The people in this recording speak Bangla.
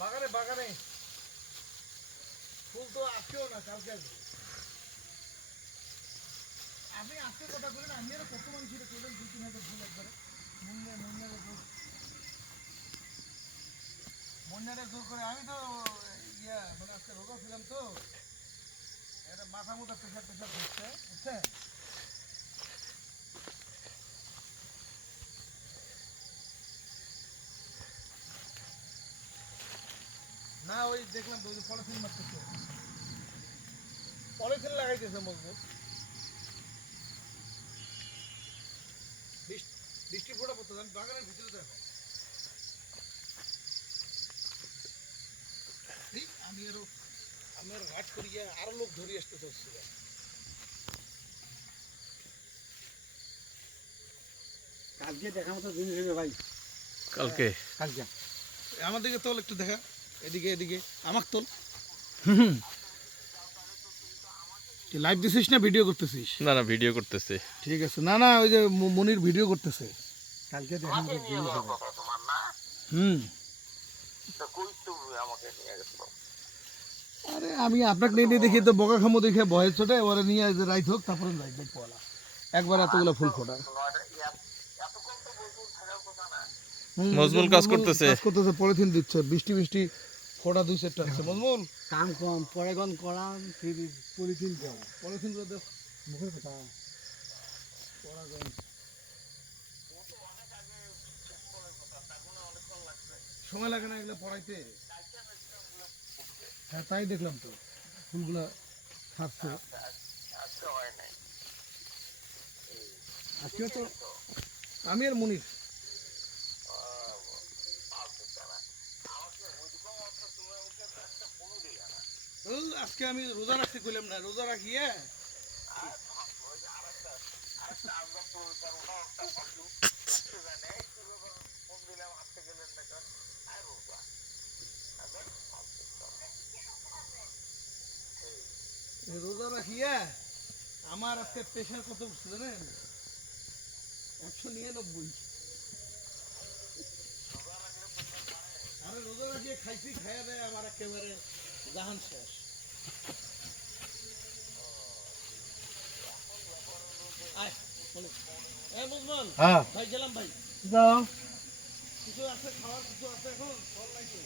বাগানে বাগানে ফুল তো আসছেও না, কালকে আসবে। আপনি আজকে কথা বলেন, আমি আরো কত মানুষের করলেন 2-3 হাজার ফুল একবারে মন্যারে জোর করে। আমি তো মানে আজকে রোজা ছিলাম তো, এটা মাথা মোটা প্রেশার টেশার হচ্ছে, বুঝছেন? না ওই দেখলাম তো, ওই যে পলিথিন মারতেছে, পলিথিন লাগাইতেছে মজবুত। বৃষ্টি ফোটা পড়তেছে, আমি বাগানের ভিতরে তো এখন। আমি আরো রাত করিয়া আরো লোক ধরিয়ে আসতে চাচ্ছিল। কালকে দেখার মতো জিনিস হবে ভাই। কালকে কালকে আমার দিকে তোল একটু দেখা, এদিকে এদিকে আমাকে তোল। লাইভ দিছিস না ভিডিও করতেছিস? না না ভিডিও করতেছে। ঠিক আছে। না না ওই যে মনির ভিডিও করতেছে। কালকে দেখার মতো জিনিস হবে। হুম। আরে আমি আপনাকে নিয়ে দেখি তো বকা খামো দেখে ভয়ের ছোটে ওরা নিয়ে রাইত হোক, তারপরে যাই পলা একবার এতগুলো ফুল ফোটা। মজমুল কাজ করতেছে। পলিথিন দিচ্ছে, বৃষ্টি বৃষ্টি ফোটা 2-4টা আছে। মজমুল কাম কম পরেগন করাম ফির পলিথিন কম। পলিথিন গুলো দেখ, মুখের কথা সময় লাগে না এগুলো পড়াইতে। হ্যাঁ তাই দেখলাম তো, ফুলগুলা থাকছে। আজকেও তো আমি আর মনির আজকে আমি রোজা রাখতে কইলাম না, রোজা রাখিয়ে রোজা রাখিয়া আমার আজকে প্রেশার কত উঠছে জানেন? 199। আরে রোজা রাখিয়ে খাইছি, খাইয়া দেয় আমার একেবারে জাহান শেষ। আয় মনির, এ মুজমান হ্যাঁ ভাই গেলাম ভাই। যাও কিছু আছে খাওয়ার, কিছু আছে এখন ফল নাই তো?